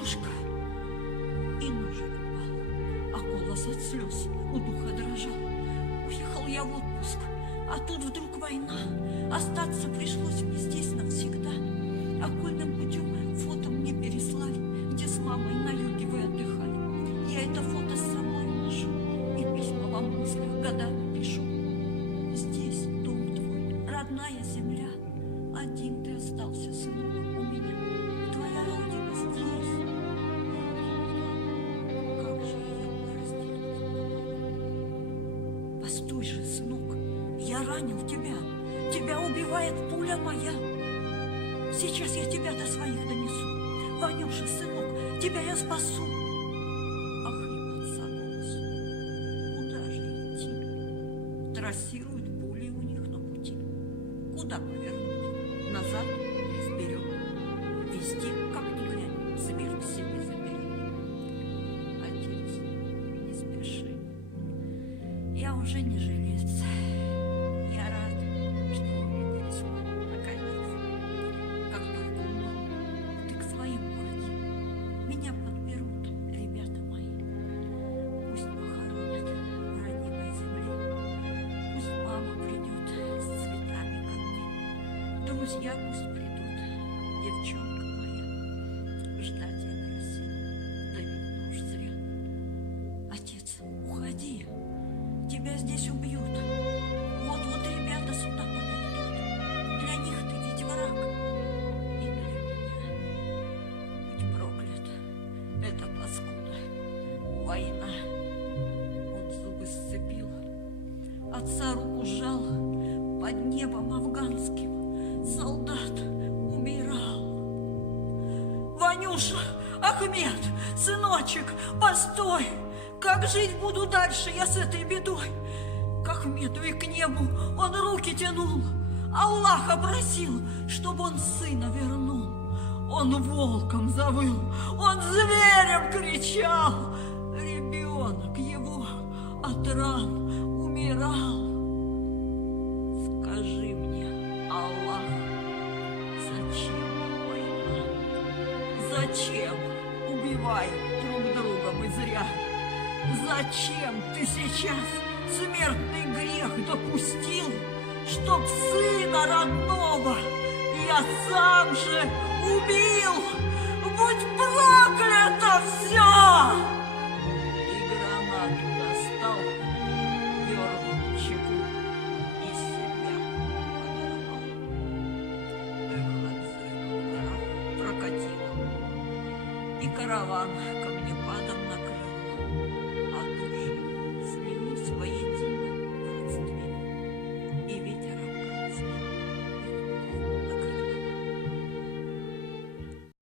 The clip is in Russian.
Алешка. И ножик упал, а голос от слез у духа дрожал. Уехал я в отпуск, а тут вдруг война. Остаться пришлось мне здесь навсегда. Окольным путем фото мне переслали, где с мамой на юге вы отдыхали. Я это фото с собой ношу и письма вам в мыслях годами пишу. Здесь дом твой, родная земля. Один ты остался, сынок, у меня. Твоя родина здесь. Как же ее простить? Постой же, сынок, я ранил тебя. Тебя убивает пуля моя. Сейчас я тебя до своих донесу. Ванюша, сынок, тебя я спасу. Охрип отца голос. Куда же идти? Трассируют пули у них на пути. Куда повернуть? Назад или вперед? Везде, как ни глянь, смерть себе заберет. Отец, не спеши. Я уже не жилец. Я рад, что увиделись мы наконец. Как только умру, ты к своим уходи. Меня подберут ребята мои. Пусть похоронят в родимой земле. Пусть мама придет с цветами ко мне. Друзья пусть придут, девчонка моя. Ждать я просил, да видно уж зря. Отец, уходи, тебя здесь убьют. Вот-вот ребята сюда подойдут. Для них ты ведь враг. И для меня. Будь проклят, это паскуда. Война. Он зубы сцепил, отца руку сжал. Под небом афганским солдат умирал. Ванюша, Ахмед, сыночек, постой! Как жить буду дальше я с этой бедой? К Ахмеду и к небу он руки тянул. Аллаха просил, чтобы он сына вернул. Он волком завыл, он зверем кричал. Ребенок его от ран умирал. Скажи мне, Аллах, зачем война? Зачем убивают друг друга мы зря? Зачем ты сейчас смертный грех допустил, чтоб сына родного я сам же убил? Будь проклято все! И гранату достал, дернул чеку и себя подорвал. Эхо от взрыва в горах прокатило, и караван камнепадом накрыл.